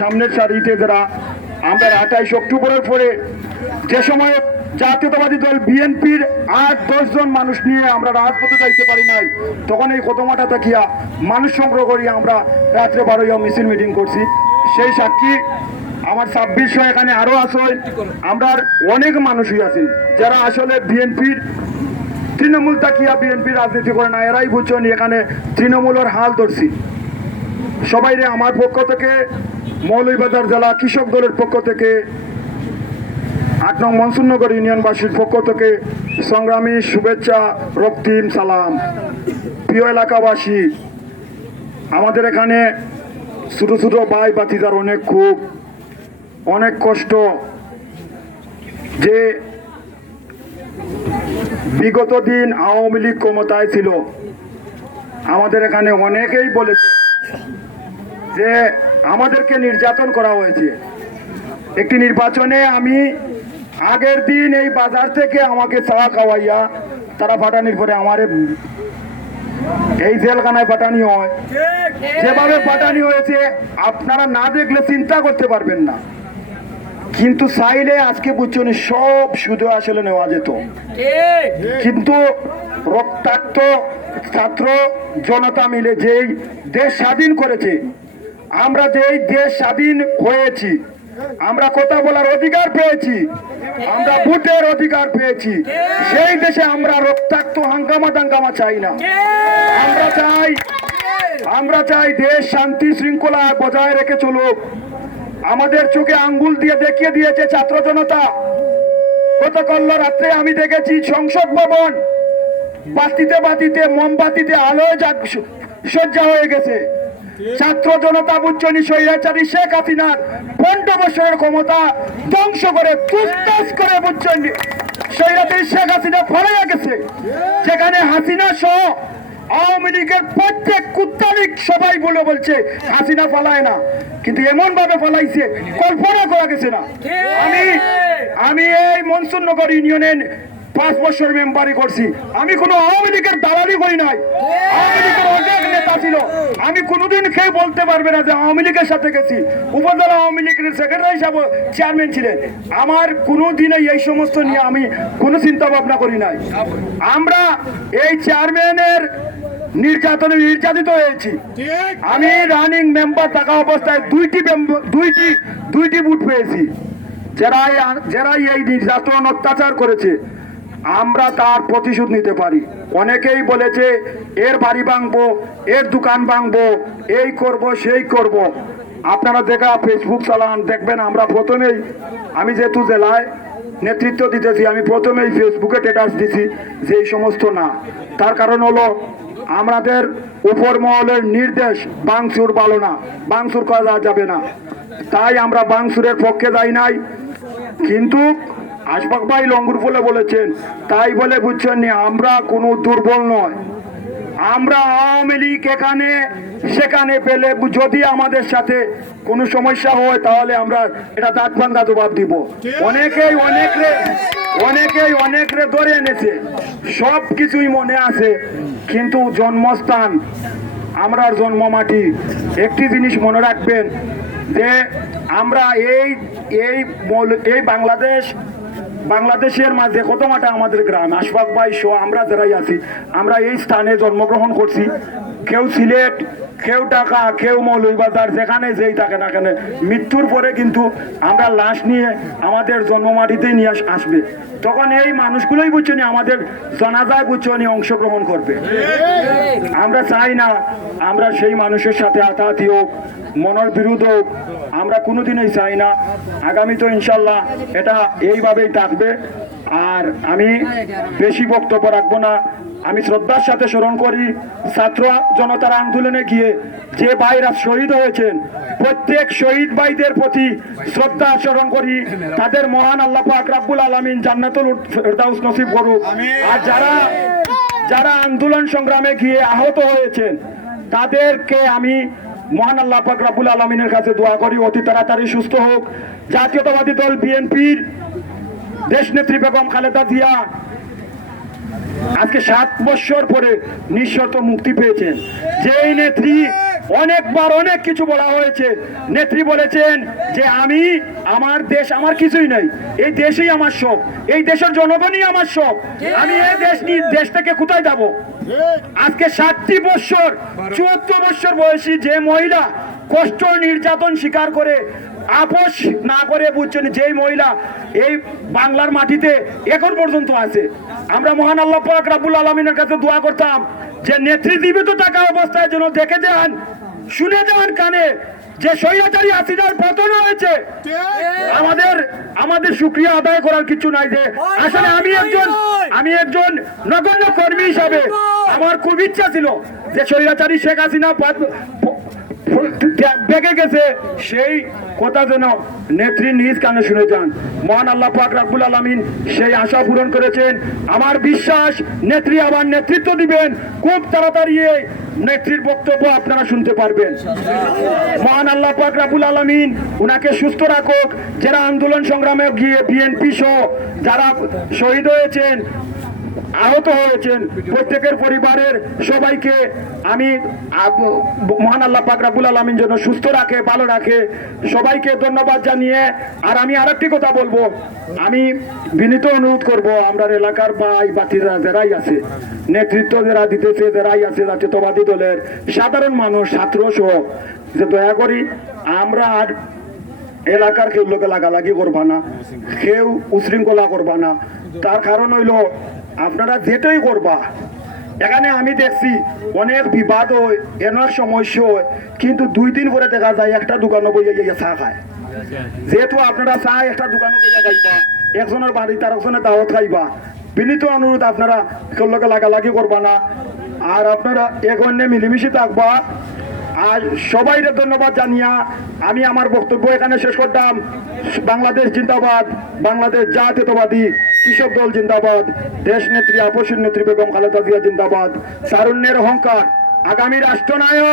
সামনের সারিতে যারা আমরা আঠাইশ অক্টোবরের পরে যে সময় জাতীয়তাবাদী দল বিএনপির আট দশজন মানুষ নিয়ে আমরা রাজপথে যাইতে পারি নাই, তখন এই কদমাটা তাকিয়া মানুষ সংগ্রহ করি আমরা রাত্রে বারোই মিছিল মিটিং করছি। সেই সাক্ষী আমার ছাব্বিশশো এখানে আরও আছে। আমরা অনেক মানুষই আছে, যারা আসলে বিএনপির তৃণমূল তাকিয়া বিএনপি রাজনীতি করে না, এরাই বুঝছেন এখানে তৃণমূলের হাল ধরছি। সবাই রে আমার পক্ষ থেকে মৌলভীবাজার জেলা কৃষক দলের পক্ষ থেকে, আট নং মনসুরনগর ইউনিয়নবাসীর পক্ষ থেকে সংগ্রামী শুভেচ্ছা রক্তিম সালাম। প্রিয় এলাকাবাসী, আমাদের এখানে ছোটো ছোটো ভাই বাতিদার অনেক খুব, অনেক কষ্ট যে বিগত দিন আওয়ামী লীগ ক্ষমতায় ছিল। আমাদের এখানে অনেকেই বলেছে যে আমাদেরকে নির্যাতন করা হয়েছে। একটি নির্বাচনে আমি আগের দিন এই বাজার থেকে আমাকে চা খাওয়াইয়া তারা পাঠানির পরে আমার এই জেলখানায় পাঠানি হয়। যেভাবে পাঠানি হয়েছে, আপনারা না দেখলে চিন্তা করতে পারবেন না। কিন্তু চাইলে আজকে বুঝছেন সব শুধু আসলে নেওয়া যেত। কিন্তু রক্তাক্ত ছাত্র জনতা মিলে যেই দেশ স্বাধীন করেছে আমরা যেই দেশ স্বাধীন হয়েছি, আমরা কথা বলার অধিকার পেয়েছি, আমরা ভোটের অধিকার পেয়েছি, সেই দেশে আমরা রক্তাক্ত হাঙ্গামা দাঙ্গামা চাই না। আমরা চাই আমরা চাই দেশ শান্তি শৃঙ্খলা বজায় রেখে চলুক। আমাদের চোখে আঙ্গুল দিয়ে দেখিয়ে দিয়েছে ছাত্র জনতা। গতকাল রাত্রে আমি দেখেছি সংসদ ভবন বাতিতে বাতিতে মোমবাতিতে আলোয় সজ্জা হয়ে গেছে। ছাত্র জনতা বুঝছনি স্বৈরাচারী শেখ হাসিনার পনেরো বছরের ক্ষমতা ধ্বংস করে তুস্তাস করে বুঝছনি স্বৈরাচারী শেখ হাসিনা ফলাইয়া গেছে। যেখানে হাসিনা সহ আওয়ামী লীগের প্রত্যেক কুত্তালিক সবাই বলে বলছে, হাসিনা ফলায় না। কিন্তু এমন ভাবে ফলাইছে, কল্পনা করা গেছে না। আমি আমি এই মনসুরনগর ইউনিয়নের পাঁচ বছর মেম্বারি করছি। আমি কোনো আওয়ামী লীগের দালালি করি নাই। আওয়ামী লীগের নেতা ছিল। আমি কোনোদিন কেউ বলতে পারবে না যে আওয়ামী লীগের সাথে গেছি। উপজেলা আওয়ামী লীগের সেক্রেটারি হিসাবে চেয়ারম্যান ছিলেন। আমার কোনো দিনে এই সমস্ত নিয়ে আমি কোনো চিন্তা ভাবনা করি নাই। আমরা এই চেয়ারম্যানের নির্যাতনে নির্যাতিত হয়েছি। আমি রানিং মেম্বার থাকা অবস্থায় দুইটি দুইটি দুইটি বুট পেয়েছি। যারাই যারাই এই নির্যাতন অত্যাচার করেছে আমরা তার প্রতিশোধ নিতে পারি। অনেকেই বলেছে, এর বাড়ি ভাঙবো, এর দোকান ভাঙবো, এই করব, সেই করব। আপনারা দেখা ফেসবুক চালান, দেখবেন আমরা প্রথমেই, আমি যেহেতু জেলায় নেতৃত্ব দিতেছি, আমি প্রথমেই ফেসবুকে স্ট্যাটাস দিছি যে এই সমস্ত না। তার কারণ হলো, আমাদের উপর মহলের নির্দেশ, বাংসুর ভালো না, বাংসুর করা যাবে না। তাই আমরা বাংসুরের পক্ষে যাই নাই। কিন্তু আশফাক ভাই লঙ্গুর বলে বলেছেন, তাই বলে বুঝছেন আমরা কোনো দুর্বল নয়। আমরা আওয়ামী লীগ এখানে, সেখানে পেলে যদি আমাদের সাথে কোনো সমস্যা হয়, তাহলে আমরা এটা দাঁত ভাঙ্গা জবাব দিব। অনেকেই অনেক রে, অনেকেই অনেক রে ধরে এনেছে। সব কিছুই মনে আছে, কিন্তু জন্মস্থান, আমরার জন্ম মাটি একটি জিনিস মনে রাখবেন, যে আমরা এই এই এই বাংলাদেশ বাংলাদেশের মাঝে কত মাটা আমাদের গ্রাম? আশফাক ভাই, সহ আমরা যারাই আছি, আমরা এই স্থানে জন্মগ্রহণ করছি। কেউ সিলেট, কেউ টাকা কেউ মৌলভীবাজার, যেখানে যেই থাকে না কেন, মৃত্যুর পরে কিন্তু আমরা লাশ নিয়ে আমাদের জন্মমাটিতেই নিয়ে আসবে। তখন এই মানুষগুলোই বুঝছেন আমাদের জানাজায় বুঝছেন অংশগ্রহণ করবে। আমরা চাই না আমরা সেই মানুষের সাথে আতাহাতি হোক, মনের বিরোধ হোক আমরা কোনোদিনই চাই না। আগামী তো ইনশাল্লাহ এটা এইভাবেই থাকবে। আর আমি বেশি বক্তব্য রাখব না। আমি শ্রদ্ধার সাথে স্মরণ করি, ছাত্র জনতার আন্দোলনে গিয়ে যে ভাইরা শহীদ হয়েছেন, প্রত্যেক শহীদ ভাইদের প্রতি শ্রদ্ধা স্মরণ করি। তাদের মহান আল্লাহ পাক রাব্বুল আলামিন জান্নাতুল ফেরদাউস নসিব করুক। আর যারা যারা আন্দোলন সংগ্রামে গিয়ে আহত হয়েছেন, তাদেরকে আমি মহান আল্লাহ পাক আলমিনের কাছে দোয়া করি, অতি তাড়াতাড়ি সুস্থ হোক। জাতীয়তাবাদী দল বিএনপির দেশ নেত্রী বেগম খালেদা জিয়া আজকে সাত বৎসর পরে নিঃশর্ত মুক্তি পেয়েছেন। যেই নেত্রী অনেকবার অনেক কিছু বলা হয়েছে। নেত্রী বলেছেন যে আমি, আমার দেশ, আমার কিছুই নাই। এই দেশেই আমার সব এই দেশের জনগণই আমার সব আমি এই দেশ নিয়ে, দেশ থেকে কোথায় যাব? আজকে সাতটি বৎসর, চুয়াত্তর বৎসর বয়সী যে মহিলা কষ্ট নির্যাতন স্বীকার করে আপোষ না করে বুঝছেন যেই মহিলা এই বাংলার মাটিতে এখন পর্যন্ত আছে। আমরা মহান আল্লাহ পাক রাব্বুল আলমিনের কাছে দোয়া করতাম যে নেত্রী জীবিত টাকা অবস্থায় যেন দেখে যান শুনে যান কানে যে স্বৈরাচারী হাসিনার পতন হয়েছে। আমাদের আমাদের সুক্রিয়া আদায় করার কিছু নাই যে আসলে আমি একজন আমি একজন নগণ্য কর্মী হিসাবে আমার খুব ইচ্ছা ছিল যে স্বৈরাচারী শেখ হাসিনা বেগে গেছে, সেই কথা যেন নেত্রী নিজ কানে শুনে যান। মহান আল্লাহ পাক রাব্বুল আলামিন সেই আশা পূরণ করেছেন। আমার বিশ্বাস, নেত্রী আবার নেতৃত্ব দিবেন। খুব তাড়াতাড়ি নেত্রীর বক্তব্য আপনারা শুনতে পারবেন। মহান আল্লাহ পাক রাব্বুল আলামিন উনাকে সুস্থ রাখুক। যারা আন্দোলন সংগ্রামে গিয়ে বিএনপি সহ যারা শহীদ হয়েছেন আহত হয়েছেন। প্রত্যেকের পরিবারের সবাইকে আমি মহান আল্লাহ পাক রাব্বুল আলামিন যেন সুস্থ রাখে, ভালো রাখে। সবাইকে ধন্যবাদ জানিয়ে, আর আমি আরেকটি কথা বলব। আমি বিনীত অনুরোধ করব, আমরা এলাকার ভাই বাতিরা যারাই আছে, নেতৃত্ব যারা দিতেছে, যারাই আছে জাতীয়তাবাদী দলের সাধারণ মানুষ ছাত্র সহ যে দয়া করি, আমরা আর এলাকার কেউ লোকে লাগালাগি করবা না, কেউ উশৃঙ্খলা করবা না। তার কারণ হইল আপনারা যেটাই করবা, এখানে আমি দেখছি অনেক বিবাদ হয় এনার সমস্যা হয়, কিন্তু দুই দিন করে দেখা যায় একটা দোকানে বইয়ে গিয়ে চা খায়। যেহেতু আপনারা চা একটা দোকানে বইয়া খাইবা, একজনের বাড়ি তার একজনের দাওয়াত খাইবা, বিনীত অনুরোধ আপনারা লোকে লাগালাগি করবা না। আর আপনারা এগন্যে মিলিমিশি থাকবা। আর সবাইকে ধন্যবাদ জানিয়া আমি আমার বক্তব্য এখানে শেষ করতাম। বাংলাদেশ জিন্দাবাদ, বাংলাদেশ জাতীয়তাবাদী। কৃষক দল জিন্দাবাদ, দেশ নেত্রী, আপসের নেত্রী বেগম খালেদা জিয়া জিন্দাবাদ, সারুণ্যের অহংকার, আগামী রাষ্ট্রনায়ক